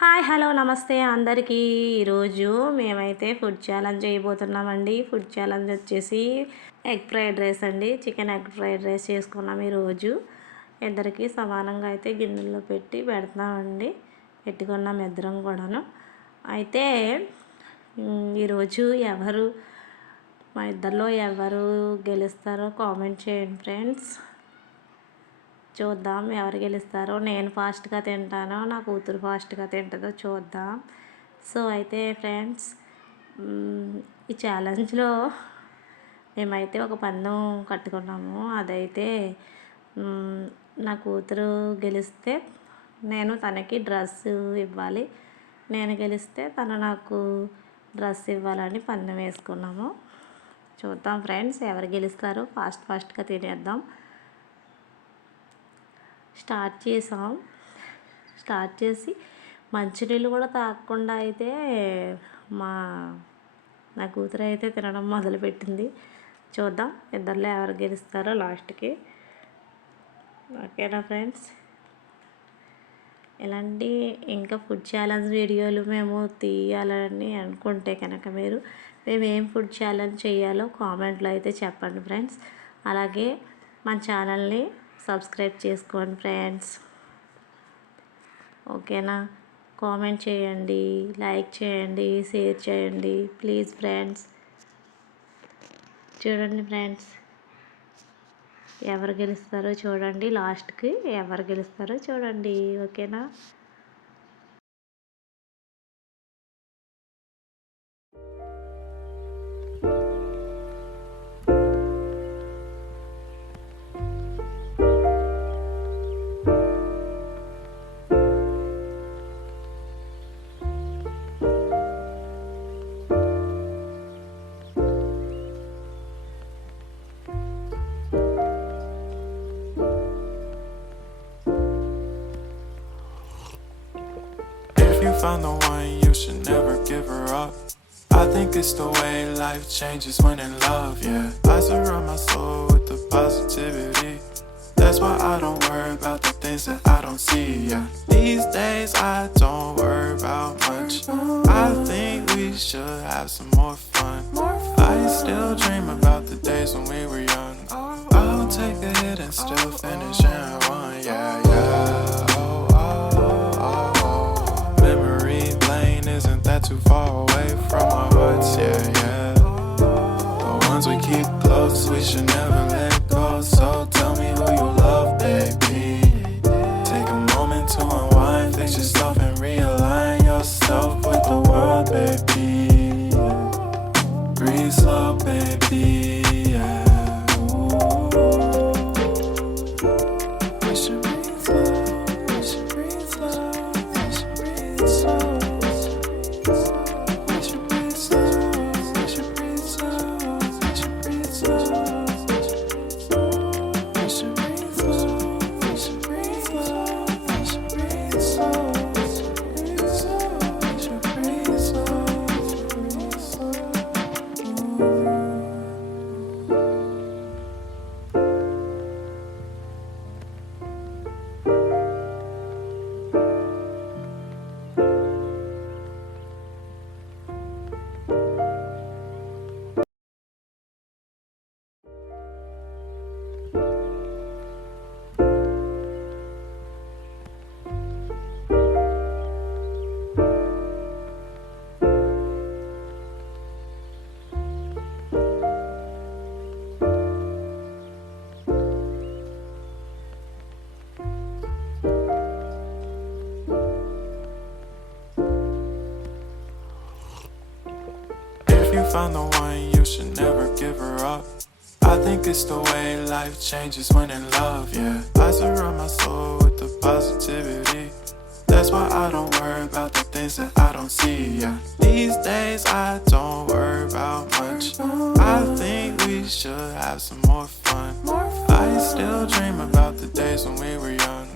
Hi hello నమస్తే అందరికీ. ఈరోజు మేమైతే ఫుడ్ ఛాలెంజ్ చేయబోతున్నామండి. ఫుడ్ ఛాలెంజ్ వచ్చేసి ఎగ్ ఫ్రైడ్ రైస్ అండి. చికెన్ ఎగ్ ఫ్రైడ్ రైస్ చేసుకున్నాం ఈరోజు. ఇద్దరికి సమానంగా అయితే గిన్నెల్లో పెట్టి పెడుతున్నామండి. పెట్టుకున్నాం ఇద్దరం కూడాను. అయితే ఈరోజు మా ఇద్దరిలో ఎవరు గెలుస్తారో కామెంట్ చేయండి ఫ్రెండ్స్. చూద్దాం ఎవరు గెలుస్తారో. నేను ఫాస్ట్గా తింటానో నా కూతురు ఫాస్ట్గా తింటుందో చూద్దాం. సో అయితే ఫ్రెండ్స్, ఈ ఛాలెంజ్లో మేమైతే ఒక పందెం కట్టుకున్నాము. అదైతే నా కూతురు గెలిస్తే నేను తనకి డ్రెస్ ఇవ్వాలి, నేను గెలిస్తే తను నాకు డ్రెస్ ఇవ్వాలని పందెం వేసుకున్నాము. చూద్దాం ఫ్రెండ్స్ ఎవరు గెలుస్తారో. ఫాస్ట్గా తినేద్దాం. స్టార్ట్ చేసి మంచినీళ్ళు కూడా తాగకుండా అయితే నా కూతురు అయితే తినడం మొదలుపెట్టింది. చూద్దాం ఇద్దరిలో ఎవరు గెలుస్తారో లాస్ట్కి. ఓకేనా ఫ్రెండ్స్? ఇలాంటి ఇంకా ఫుడ్ ఛాలెంజ్ వీడియోలు మేము తీయాలని అనుకుంటే కనుక మేము ఏం ఫుడ్ ఛాలెంజ్ చేయాలో కామెంట్లో అయితే చెప్పండి ఫ్రెండ్స్. అలాగే మన ఛానల్ని సబ్స్క్రైబ్ చేసుకోండి ఫ్రెండ్స్. ఓకేనా? కామెంట్ చేయండి, లైక్ చేయండి, షేర్ చేయండి ప్లీజ్ ఫ్రెండ్స్. చూడండి ఫ్రెండ్స్ ఎవరు గెలుస్తారో చూడండి. లాస్ట్కి ఎవరు గెలుస్తారో చూడండి. ఓకేనా? If you found the one, you should never give her up. I think it's the way life changes when in love, yeah. I surround my soul with the positivity. That's why I don't worry about the things that I don't see, yeah. These days I don't worry about much. I think we should have some more fun. I still dream about the days when we were young. I'll take a hit and still finish in one, yeah, yeah. Memory lane isn't that too far away from our hearts, yeah, yeah. The ones we keep close, we should never let go. So tell me who you love, baby. Take a moment to unwind, fix yourself and realign yourself with the world, baby. Breathe slow, baby, yeah. We should breathe slow, we should breathe slow, we should breathe slow. We should breathe slow, we should breathe slow, we should breathe slow. We should breathe slow, we should breathe slow, we should breathe slow. We should breathe slow, breathe slow. If you found the one, you should never give her up. I think it's the way life changes when in love, yeah. I surround my soul with the positivity. That's why I don't worry about the things that I don't see, yeah. These days I don't worry about much. I think we should have some more fun. I still dream about the days when we were young.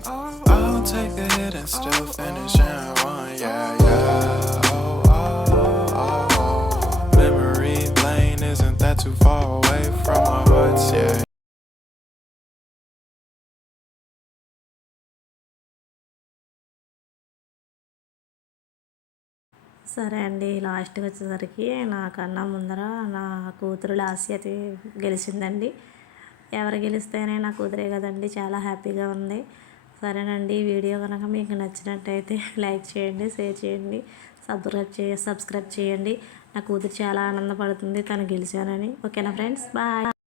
I'll take a hit and still finish in one, yeah, yeah. Memory lane isn't that too far away from our hearts, yeah. సరే అండి, లాస్ట్కి వచ్చేసరికి నాకన్నా ముందర నా కూతురు లాస్య గెలిచిందండి. ఎవరు గెలిస్తేనే నా కూతురే కదండి, చాలా హ్యాపీగా ఉంది. సరేనండి, వీడియో కనుక మీకు నచ్చినట్టయితే లైక్ చేయండి, షేర్ చేయండి, సబ్స్క్రైబ్ చేయండి. నా కూతురు చాలా ఆనందపడుతుంది తను గెలిచానని. ఓకేనా ఫ్రెండ్స్, బాయ్.